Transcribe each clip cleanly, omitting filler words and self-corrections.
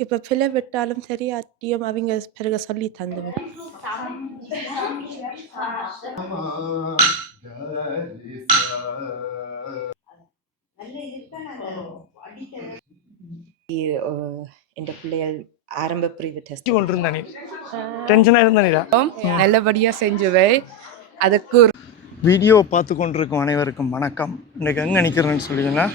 இப்ப பிழை விட்டாலும் சரி, அதையும் அவிங்க பிறகு சொல்லி தந்து விடு. என்ற பிள்ளைகள் ஆரம்ப பிரிவு டெஸ்ட் கொண்டிருந்தானே டென்ஷனாக இருந்தானேடா. நல்லபடியாக செஞ்சுவை. அதுக்கு வீடியோ பார்த்து கொண்டிருக்கும் அனைவருக்கும் வணக்கம். இன்றைக்கு எங்கே நிற்கிறேன்னு சொல்லிங்கன்னா,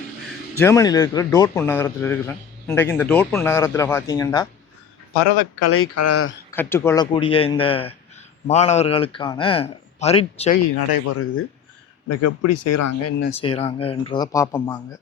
ஜெர்மனியில் இருக்கிற டோர்ட்முண்ட் நகரத்தில் இருக்கிறேன். இன்றைக்கு இந்த டோர்ட்முண்ட் நகரத்தில் பார்த்தீங்கன்னா பரதக்கலை கற்றுக்கொள்ளக்கூடிய இந்த மாணவர்களுக்கான பரீட்சை நடைபெறுது. இன்றைக்கு எப்படி செய்கிறாங்க, என்ன செய்கிறாங்கன்றதை பார்ப்போம்மாங்க.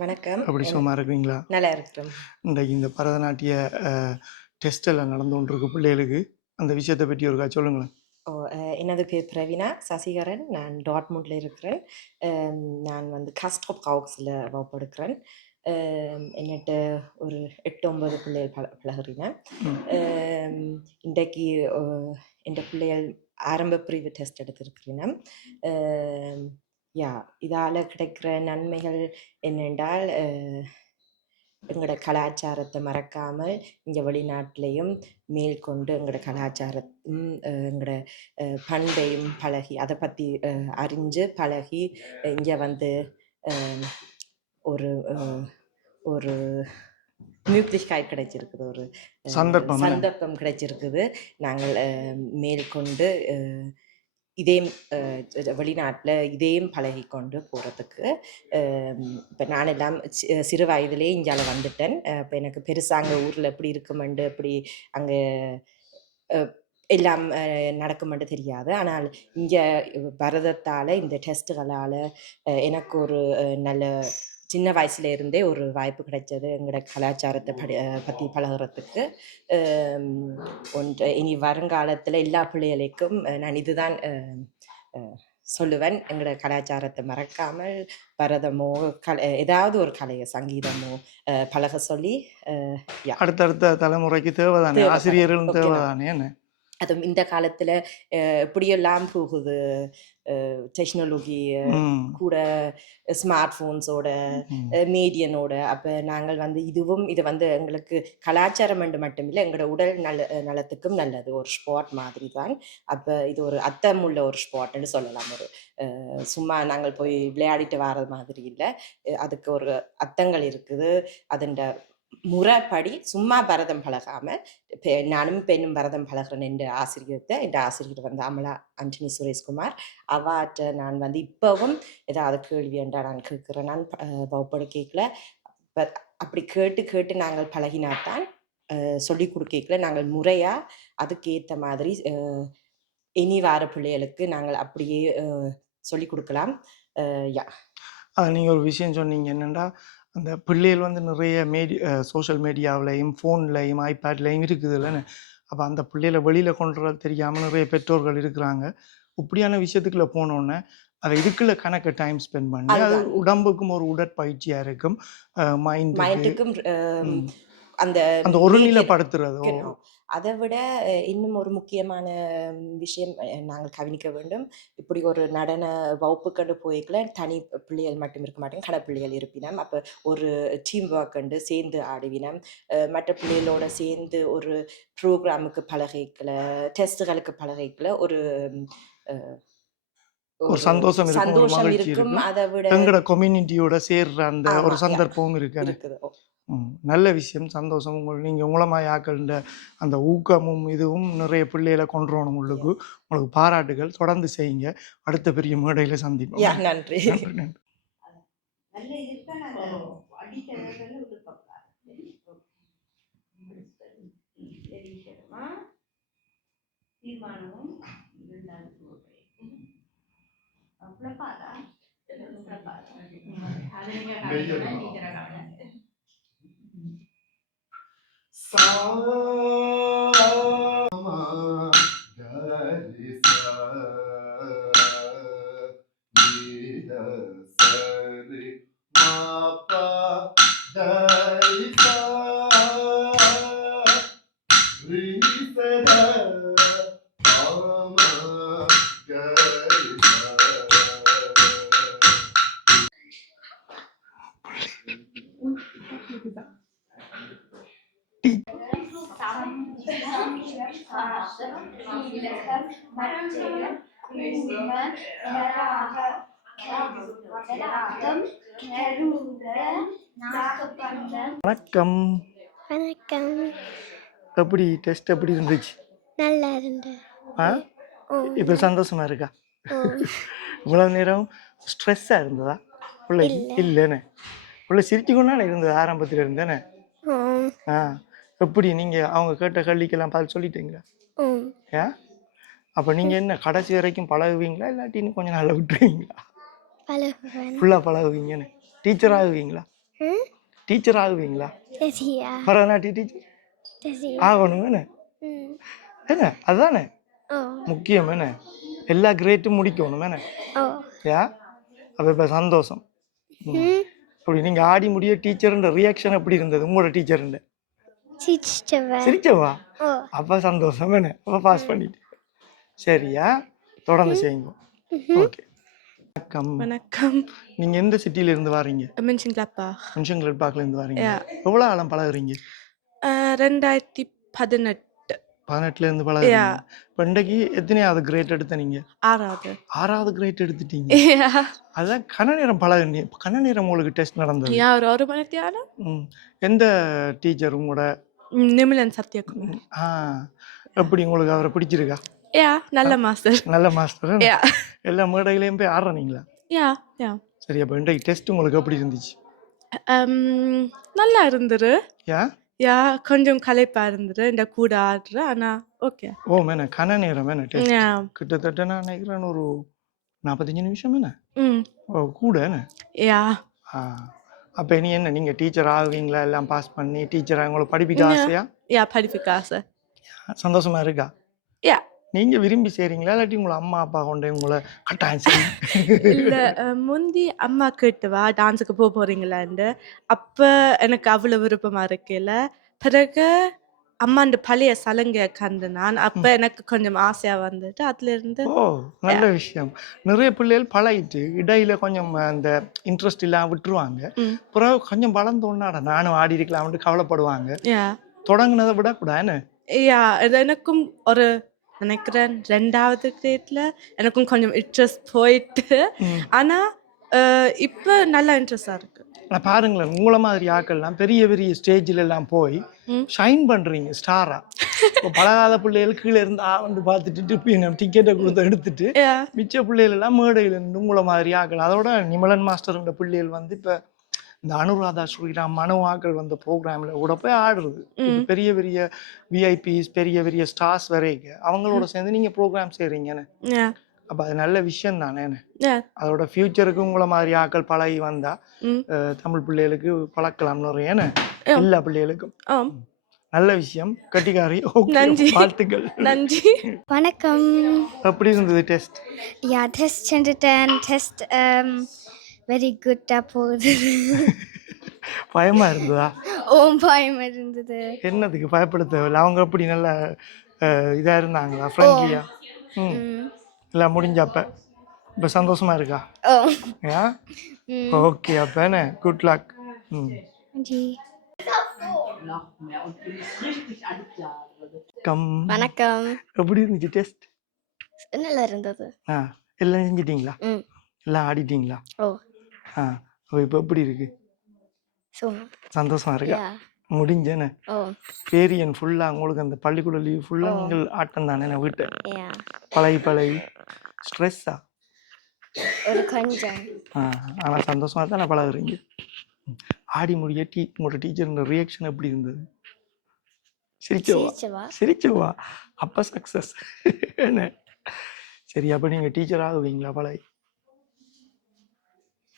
வணக்கம். அப்படி சும்மா இருக்குங்களா? நல்லா இருக்கிறோம். இன்றைக்கு இந்த பரதநாட்டிய டெஸ்டெல்லாம் நடந்து கொண்டிருக்கு பிள்ளைகளுக்கு. அந்த விஷயத்தை பற்றி ஒருக்கா சொல்லுங்களேன். எனது பேர் பிரவீனா சசிகரன். நான் டாட்முண்டில் இருக்கிறேன். நான் வந்து காஸ்ட்ரோப் காவுக்ஸில் வகுப்படுக்கிறேன். என்னட்ட ஒரு 8-9 பிள்ளைகள் பழகுறேன். இன்றைக்கு என் பிள்ளைகள் ஆரம்ப பிரிவு டெஸ்ட் எடுத்திருக்கிறேன். இதால் கிடைக்கிற நன்மைகள் என்னென்றால், எங்களோட கலாச்சாரத்தை மறக்காமல் இங்கே வெளிநாட்டிலையும் மேற்கொண்டு எங்களோட கலாச்சாரத்தையும் எங்களோட பண்பையும் பழகி அதை பற்றி அறிஞ்சு பழகி இங்கே வந்து ஒரு ஒரு மியூக்லிஷ்காய் கிடைச்சிருக்குது, ஒரு சந்தர்ப்பம் கிடைச்சிருக்குது. நாங்கள் மேற்கொண்டு இதையும் வெளிநாட்டில் இதையும் பழகி கொண்டு போகிறதுக்கு. இப்போ நான் எல்லாம் சிறு வயதிலே இங்கால வந்துட்டேன். இப்போ எனக்கு பெருசாக அங்கே ஊரில் எப்படி இருக்குமெண்டு எப்படி அங்கே எல்லாம் நடக்குமென்று தெரியாது. ஆனால் இங்கே பரதத்தால் இந்த டெஸ்ட்டுகளால் எனக்கு ஒரு நல்ல சின்ன வயசுல இருந்தே ஒரு வாய்ப்பு கிடைச்சது எங்களோட கலாச்சாரத்தை பற்றி பழகிறதுக்கு. இனி வருங்காலத்தில் எல்லா பிள்ளைகளுக்கும் நான் இதுதான் சொல்லுவேன், எங்களோட கலாச்சாரத்தை மறக்காமல் பரதமோ ஏதாவது ஒரு கலையை, சங்கீதமோ பழக சொல்லி அடுத்தடுத்த தலைமுறைக்கு தேவைதானே, ஆசிரியர்களும் தேவைதானே. அது இந்த காலத்தில் எப்படியெல்லாம் போகுது, டெக்னாலஜி கூட, ஸ்மார்ட் ஃபோன்ஸோட, மீடியனோட. அப்போ நாங்கள் வந்து இதை வந்து எங்களுக்கு கலாச்சாரம் மட்டும் இல்லை, எங்களோட உடல் நலத்துக்கும் நல்லது, ஒரு ஸ்பாட் மாதிரி தான். அப்போ இது ஒரு அர்த்தமுள்ள ஒரு ஸ்பாட்னு சொல்லலாம். ஒரு சும்மா நாங்கள் போய் விளையாடிட்டு வர்றது மாதிரி இல்லை, அதுக்கு ஒரு அர்த்தங்கள் இருக்குது. அதன் முறைப்படி சும்மா பரதம் பழகாமல், நானும் பெண்ணும் பரதம் பழகிறேன் என்ற ஆசிரியர் வந்து அமலா அண்டனி சுரேஷ்குமார். அவாட்ட நான் வந்து இப்போவும் ஏதாவது கேள்வி என்றால் நான் கேட்குறேன். நான் வகுப்பட கேட்கல, அப்படி கேட்டு நாங்கள் பழகினாத்தான் சொல்லி கொடுக்கல நாங்கள் முறையாக அதுக்கேற்ற மாதிரி இனி வார பிள்ளைகளுக்கு நாங்கள் அப்படியே சொல்லி கொடுக்கலாம். நீங்கள் ஒரு விஷயம் சொன்னீங்க என்னென்னா, அந்த பிள்ளைகள் வந்து நிறைய சோஷியல் மீடியாவிலையும் ஃபோன்லையும் ஐபேட்லையும் இருக்குது இல்லைன்னு. அப்போ அந்த பிள்ளைகளை வெளியில் கொண்டு வர தெரியாமல் நிறைய பெற்றோர்கள் இருக்கிறாங்க. இப்படியான விஷயத்துக்குள்ள போனோன்னே அதை இதுக்குள்ள கணக்கு டைம் ஸ்பெண்ட் பண்ணி அது உடம்புக்கும் ஒரு உடற்பயிற்சியாக இருக்கும், மைண்டுக்கும் அந்த அந்த ஒருநிலைப்படுத்துறது. அதை விட இன்னும் ஒரு முக்கியமான விஷயம் நாங்கள் கவனிக்க வேண்டும். இப்படி ஒரு நடன வகுப்பு கண்டு போய்க்கல தனி பிள்ளைகள் மட்டும் இருக்க மாட்டேங்க, கன பிள்ளைகள் இருப்பினம். அப்போ ஒரு டீம் ஒர்க் கண்டு சேர்ந்து ஆடுவினம், மற்ற பிள்ளைகளோட சேர்ந்து ஒரு ப்ரோக்ராமுக்கு பழகிக்கல, டெஸ்ட்டுகளுக்கு பழகிக்கல ஒரு சந்தோஷம் இருக்கும். அதை விட எங்களோட கம்யூனிட்டியோட சேர்ற அந்த ஒரு சந்தர்ப்பமும் இருக்குது. நல்ல விஷயம், சந்தோஷம். நீங்கள் மூலமாக ஆக்கள்ன்ற அந்த ஊக்கமும் இதுவும் நிறைய பிள்ளைகளை கொண்டுறோம். உங்களுக்கு பாராட்டுகள், தொடர்ந்து செய்யுங்க. அடுத்த பெரிய மேடையில் சந்திப்போம். நன்றி. வணக்கம். வணக்கம். எப்படி டெஸ்ட் எப்படி இருந்துச்சு? நல்லா இருந்து. ஆ ஓ. இப்போ சந்தோஷமா இருக்கா? ஓ. இவ்வளவு நேரம் ஸ்ட்ரெஸ்ஸாக இருந்ததா பிள்ளைக்கு? இல்லைன்னு பிள்ளை சிரிச்சு கொண்டாலே இருந்தது ஆரம்பத்தில் இருந்தேனே. ஓ. ஆ எப்படி நீங்கள் அவங்க கேட்ட கேள்விக்கெல்லாம் பதில் சொல்லிட்டீங்களா? ஓ. ஏன் அப்போ நீங்கள் என்ன கடைசி வரைக்கும் பழகுவீங்களா இல்லாட்டின்னு கொஞ்சம் நாளில் விட்டுருவீங்களா? பழகுவேன். ஃபுல்லாக பழகுவீங்கன்னு. டீச்சர் ஆகுவீங்களா? டீச்சர் ஆகுவீங்களா? சரியா? பரதநாட்டிய டீச்சர் சரியா? ஆகணும் என்ன? என்ன அதுதானே ஓ. முக்கியம் என்ன? எல்லா கிரேட்டும் முடிக்கணும் என்ன? ஓ. யா அப்போ இப்போ சந்தோஷம். அப்படி நீங்கள் ஆடி முடிய டீச்சருன்ற ரியாக்ஷன் எப்படி இருந்தது உங்களோட டீச்சருன்ற? சிரிச்சவா? ஓ. அப்போ சந்தோஷம் என்ன? அப்போ பாஸ் பண்ணிட்டு சரியா தொடர்ந்து செய்யுங்க. ஓகே. வணக்கம். வணக்கம். நீங்கள் எந்த சிட்டியில இருந்து வாரீங்க? Mönchengladbach. மனுஷங்கிளட்பாக்கில் இருந்து வாரீங்க. Ja. எவ்வளோ ஆழம் பழகுறீங்க? 2018. 18 இருந்து பழகுறீங்க. Ja. இப்போ இன்றைக்கு எத்தனையாவது கிரேட் எடுத்த நீங்க? 6வது. 6வது கிரேட் எடுத்துட்டீங்க. Ja. அதான் கன நேரம் பழகுனீங்க. கன நேரம் உங்களுக்கு டெஸ்ட் நடந்தது. Ja, ஒரு மணி நேரம். எந்த டீச்சர் உங்களோட? Nimilan Satyakumar. எப்படி உங்களுக்கு அவரை பிடிச்சிருக்கா? Ja, நல்ல மாஸ்டர். நல்ல மாஸ்டர். Ja. எல்லா மேடைகளையும் போய் ஆடுறீங்களா? Ja, ja. சரி அப்போ இன்றைக்கு டெஸ்ட் உங்களுக்கு எப்படி இருந்துச்சு? நல்லா இருந்தது. யா Ja, கொஞ்சம் களைப்பா இருந்தது இந்த கூட ஆடுற ஆனா ஓகே. ஓ மேன கன நேரம் மேன டெஸ்ட் Ja. கிட்டத்தட்ட நான் நினைக்கிறேன் ஒரு 45 நிமிஷம் மேன. ம். ஓ கூட என்ன? Ja. அப்போ இனி என்ன நீங்கள் டீச்சர் ஆகுவீங்களா? எல்லாம் பாஸ் பண்ணி டீச்சராக உங்களுக்கு படிப்பிக்க ஆசையா? Ja, படிப்பிக்க ஆசை. சந்தோஷமா இருக்கா? Ja. நீங்கள் விரும்பி செய்கிறீங்களா இல்லாட்டி உங்களை அம்மா அப்பா கொண்டு உங்களை கட்டாயம் செய்யும்? இல்லை முந்தி அம்மா கேட்டுவா டான்ஸுக்கு போகிறீங்களான்னு. அப்போ எனக்கு அவ்வளோ விருப்பமாக இருக்கல. பிறகு அம்மாண்ட பழைய சலங்கையை கண்டு நான் அப்போ எனக்கு கொஞ்சம் ஆசையாக வந்துட்டு அதுலேருந்து. ஓ நல்ல விஷயம். நிறைய பிள்ளைகள் பழகிட்டு இடையில கொஞ்சம் அந்த இன்ட்ரெஸ்ட் இல்லாமல் விட்டுருவாங்க. பிறகு கொஞ்சம் வளர்ந்தோன்னாட நானும் ஆடி இருக்கலாம்னு கவலைப்படுவாங்க. தொடங்கினதை விடக்கூடாதுன்னு. யா இது எனக்கும் ஒரு நினைக்கிறேன் 2வது கிரேட்ல எனக்கும் கொஞ்சம் இன்ட்ரெஸ்ட் போயிட்டு. ஆனால் இப்போ நல்லா இன்ட்ரெஸ்டாக இருக்கு. நான் பாருங்களேன் உங்களை மாதிரி ஆக்கள்லாம் பெரிய பெரிய ஸ்டேஜில் எல்லாம் போய் ஷைன் பண்ணுறீங்க ஸ்டாரா. இப்போ பழகாத பிள்ளைகள் கீழே இருந்து வந்து பார்த்துட்டு டிக்கெட்டை கொடுத்து எடுத்துட்டு மிச்ச பிள்ளைகள் எல்லாம் மேடையில் இருந்து உங்களை மாதிரி ஆக்கள். அதோட நிமலன் மாஸ்டர்ன்ற பிள்ளைகள் வந்து இப்போ இந்த அனுராதா ஸ்ரீராம் மனு ஆக்கள் வந்த ப்ரோக்ராமில் கூட போய் ஆடுறது. பெரிய பெரிய விஐபிஸ் பெரிய பெரிய ஸ்டார்ஸ் வரைக்கும் அவங்களோட சேர்ந்து நீங்கள் ப்ரோக்ராம் செய்கிறீங்கன்னு. அப்போ அது நல்ல விஷயம் தானே. அதோட ஃபியூச்சருக்கு உங்களை மாதிரி ஆக்கள் பழகி வந்தா தமிழ் பிள்ளைகளுக்கு பழக்கலாம் நிறைய எல்லா பிள்ளைகளுக்கும். நல்ல விஷயம் கட்டிக்காரி. நன்றி. வாழ்த்துக்கள். நன்றி. வணக்கம். எப்படி இருந்தது டெஸ்ட்? யா டெஸ்ட் செஞ்சுட்டேன். டெஸ்ட் வெரி குட்டா போகுது. பயமா இருந்ததா? பயம் இருந்தது. என்னதுக்கு பயப்பட தேவையில்லை. அவங்க அப்படி நல்லா இதாக இருந்தாங்களா ஃப்ரெண்ட்லியா? எல்லாம் முடிஞ்சப்ப இப்போ சந்தோஷமா இருக்கா? ஓகே அப்போ என்ன குட் லக். வணக்கம். எப்படி இருந்துச்சு டெஸ்ட்? நல்லா இருந்தது. எல்லாம் செஞ்சிட்டீங்களா? எல்லாம் ஆடிட்டீங்களா? அப்போ இப்போ எப்படி இருக்கு? சந்தோஷமா இருக்கா? முடிஞ்சேன்னு பேரியன் ஃபுல்லாக உங்களுக்கு அந்த பள்ளிக்கூட லீவ் ஃபுல்லாக நீங்கள் ஆட்டம் தானே நான் வீட்டை பழகி ஸ்ட்ரெஸ்ஸா? ஒரு கொஞ்சம். ஆனால் சந்தோஷமாக தானே பழகுறீங்க. ஆடி முடிய உங்களோட டீச்சர் ரியாக்ஷன் எப்படி இருந்தது? சிரிச்சவா? அப்போ சக்ஸஸ் என்ன. சரி, அப்போ நீங்கள் டீச்சர் ஆகுவீங்களா பழகி?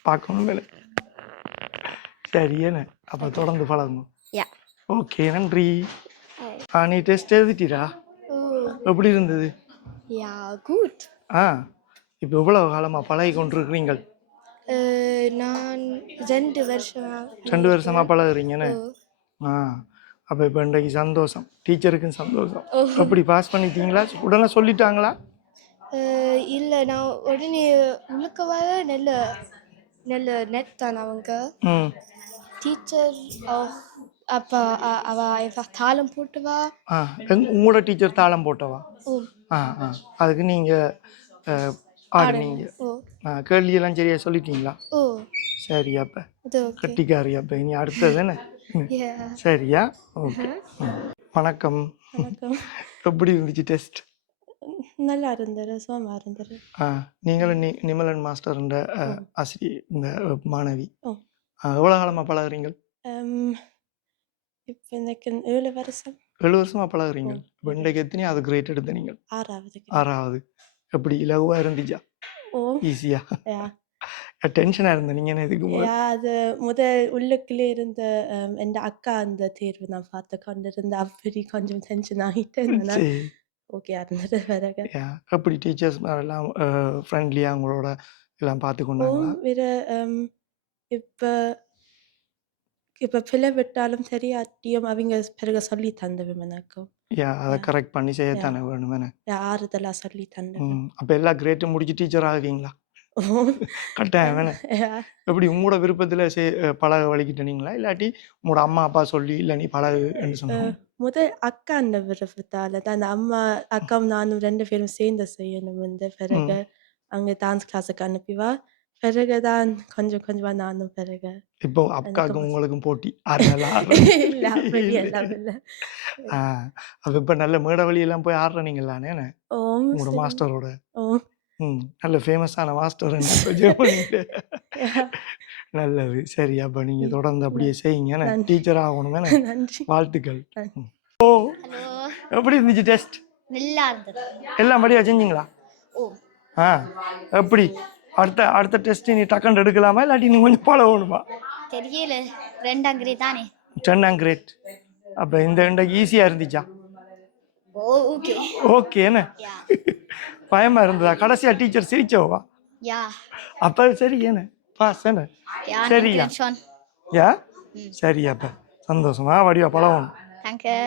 பார்க்கணும் மேலே. சரி என்ன, அப்போ தொடர்ந்து பழகும். Yeah. ஓகே, நன்றி. Hi. நீ டெஸ்ட் எழுதிட்டீரா? Oh, எப்படி இருந்தது? yeah, gut. இப்போ எவ்வளவு காலமாக பழகி கொண்டிருக்கிறீங்கள்? நான் 2 வருஷமா 2 வருஷமா பழகுறீங்கன்னு. ஓ. அப்போ இப்போ இன்றைக்கு சந்தோஷம், டீச்சருக்கும் சந்தோஷம். ஓ. எப்படி பாஸ் பண்ணிட்டீங்களா? உடனே சொல்லிட்டாங்களா? இல்லை, நான் உடனே உள்ளுக்க வர நல்ல நல்ல நெட் தான் அவங்க டீச்சர். அப்போ அவ einfach தாளம் போட்டுவா. உங்களோட டீச்சர் தாளம் போட்டவா? ஓ. அதுக்கு நீங்கள் ஆடுனீங்க. கேள்வியெல்லாம் சரியா சொல்லிட்டீங்களா? ஓ. சரி, அப்போ அது ஓகே. கட்டிக்காரி. அப்போ இனி அடுத்தது என்ன? Yeah. சரியா? ஓகே. வணக்கம். வணக்கம். எப்படி இருந்துச்சு டெஸ்ட்? நல்லா இருந்தது, சுகமா இருந்தது. நீங்களும் நிமலன் மாஸ்டர் ஆசிரியர், இந்த மாணவி. ஓ. எவ்வளோ காலமாக பழகுறீங்க? இப்போ எனக்கு 7 வருஷம். 7 வருஷமா பழகுறீங்க. இப்போ இன்றைக்கு எத்தனையாவது கிரேட் எடுத்த நீங்கள்? 6வது. 6வது. எப்படி இலகுவாக இருந்துச்சா? ஓ. ஈஸியா? யா. டென்ஷனாக இருந்த நீங்கள் என்ன இதுக்கு? யா, அது முதல் உள்ளுக்குள்ளே இருந்த என் அக்கா அந்த தேர்வு நான் பார்த்து கொண்டிருந்த அப்படி கொஞ்சம் டென்ஷன் ஆகிட்டேன். ஓகே இருந்தது. பிறகு எப்படி டீச்சர்ஸ் எல்லாம் ஃப்ரெண்ட்லியாக உங்களோட எல்லாம் பார்த்து கொண்டாங்களா? வேற இப்போ இப்போ பிள்ளை விட்டாலும் தெரியாட்டியும் அவங்க பிறகு சொல்லி தந்தவன் எனக்கு. அதை கரெக்ட் பண்ணி செய்யத்தானே வேணுமே. ஆறுதலாக சொல்லி தந்தவன். அப்போ எல்லா கிரேட்டும் முடிச்சு டீச்சர் ஆகுவீங்களா? கட்டாயம் வேணே. எப்படி உங்களோட விருப்பத்தில் பழக வலிக்கிட்டீங்களா, இல்லாட்டி உங்களோட அம்மா அப்பா சொல்லி இல்லை நீ பழகுன்னு சொன்னாங்க? முதல் அக்கா அந்த விருப்பத்தால் தான் அந்த அக்காவும் நானும் 2 பேரும் சேர்ந்து செய்யணும். பிறகு அங்கே டான்ஸ் கிளாஸுக்கு அனுப்பிவா. பிறகுதான் கொஞ்சம் கொஞ்சமா நானும் பிறகு. இப்போ அக்காவுக்கும் உங்களுக்கும் போட்டி? இல்லை, அப்படி எல்லாம் இல்லை. அப்போ இப்போ நல்ல மேடை வழியெல்லாம் போய் ஆடுறீங்களானே ஓ. உங்களோட மாஸ்டரோட? ஓ. நல்ல ஃபேமஸான மாஸ்டர் ஜெர்மனியில். நல்லது. சரி, அப்போ நீங்கள் தொடர்ந்து அப்படியே செய்யுங்க, டீச்சர் ஆகணுமே. நன்றி, வாழ்த்துக்கள். ஹலோ. எப்படி இருந்துச்சு டெஸ்ட்? நல்லா இருந்தது. எல்லாம் படியா செஞ்சீங்களா? ஓ. எப்படி அடுத்த டெஸ்ட் நீ டக்குன்னு எடுக்கலாமா, இல்லாட்டி நீ கொஞ்சம் பழகணுமா? தெரியல, 2ஆம் கிரேட் தானே. 2ஆம் கிரேட். அப்போ இன்றைக்கு ஈஸியாக இருந்துச்சா? ஓகே. ஓகே என்ன, பயமா இருந்ததா? கடைசியா டீச்சர் சிரிச்சவா? யா. அப்போ சரி என்ன, பாஸ் என்ன? சரியா? யா. சரி, அப்போ சந்தோஷமா வடிவா பழகணும். Thank you.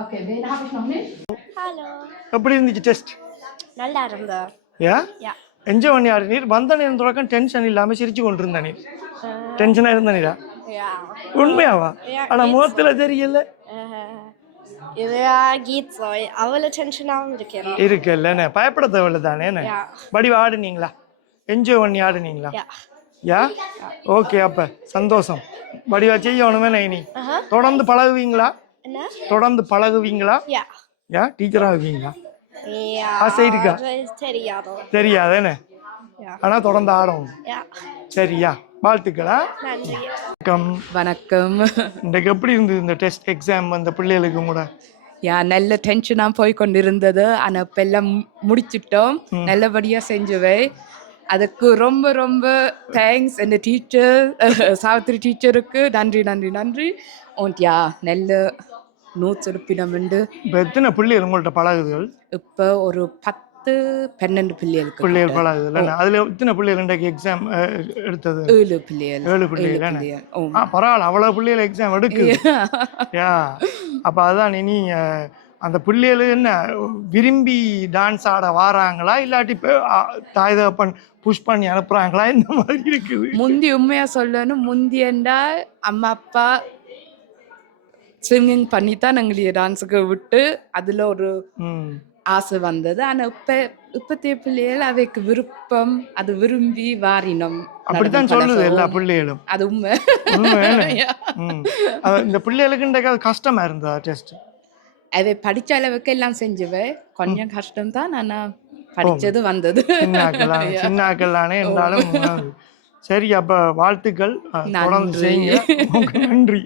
Okay, wen habe ich noch nicht? Hello. எப்படி இருந்துச்சு டெஸ்ட்? நல்லா இருந்தது. யா. யா. என்ஜாய் பண்ணி ஆடு நீர். வந்த நேரம் தொடக்கம் டென்ஷன் இல்லாமல் சிரிச்சு கொண்டு இருந்த நீர். டென்ஷனாக இருந்த நீரா? உண்மையாவா? ஆனால் முகத்தில் தெரியல. கீத் அவ்வளோ டென்ஷனாகவும் இருக்கிறோம். இருக்குல்ல, பயப்பட தேவையில்ல தானே. வடிவா ஆடுனீங்களா? என்ஜாய் பண்ணி ஆடுனீங்களா? யா. ஓகே, அப்போ சந்தோஷம். வடிவா செய்யணுமே. நீ தொடர்ந்து பழகுவீங்களா? தொடர்ந்து பழகுவீங்களா? யா. டீச்சர் ஆகுவீங்களா? ஆசை இருக்கா? தெரியாதேன்னு, ஆனால் தொடர்ந்து ஆடணும். சரியா? வாழ்த்துக்களா? வணக்கம். வணக்கம். இன்றைக்கு எப்படி இருந்தது இந்த டெஸ்ட் எக்ஸாம் அந்த பிள்ளைகளுக்கு கூட? நல்ல டென்ஷனாக போய் கொண்டிருந்தது. ஆனால் இப்போ எல்லாம் முடிச்சிட்டோம், நல்லபடியாக செஞ்சுவை. அதுக்கு ரொம்ப ரொம்ப தேங்க்ஸ் என் டீச்சர் சாவித்திரி டீச்சருக்கு. நன்றி நன்றி நன்றி. நல்ல நோட்ஸ் எடுப்பினம். இப்போ எத்தனை பிள்ளைகள் உங்கள்கிட்ட பழகுதுகள்? இப்போ ஒரு 10-12 பிள்ளைகளுக்கு பழகுது. அதில் எத்தனை பிள்ளைகள் இன்றைக்கு எக்ஸாம் எடுத்தது? 7 பிள்ளைகள். 7 பிள்ளைகள். பரவாயில்ல, அவ்வளோ பிள்ளைகள் எக்ஸாம் எடுக்குது. யா. அப்போ அதான் நீ அந்த பிள்ளைகள் என்ன விரும்பி டான்ஸ் ஆட வாராங்களா, இல்லாட்டி தாய் தகப்பன் புஷ் பண்ணி அனுப்புறாங்களா, இந்த மாதிரி இருக்குது? முந்தி உண்மையாக சொல்லணும், முந்தி என்றால் அம்மா அப்பா ஸ்விம்மிங் பண்ணி தான் எங்களுக்கு டான்ஸுக்கு விட்டு அதில் ஒரு ஆசை வந்தது. ஆனால் இப்பத்திய பிள்ளைகள் அவைக்கு விருப்பம், அது விரும்பி வாரினம். அப்படித்தான் சொல்லுது எல்லா பிள்ளைகளும். அது உண்மை. இந்த பிள்ளைகளுக்கு அது கஷ்டமா இருந்ததா டெஸ்ட்? அவை படித்த அளவுக்கு எல்லாம் செஞ்சுவேன். கொஞ்சம் கஷ்டம்தான், ஆனால் படித்தது வந்தது. சின்னாக்கல்லானே என்றாலும். சரி, அப்போ வாழ்த்துக்கள். தொடர்ந்து செய்யுங்க. நன்றி.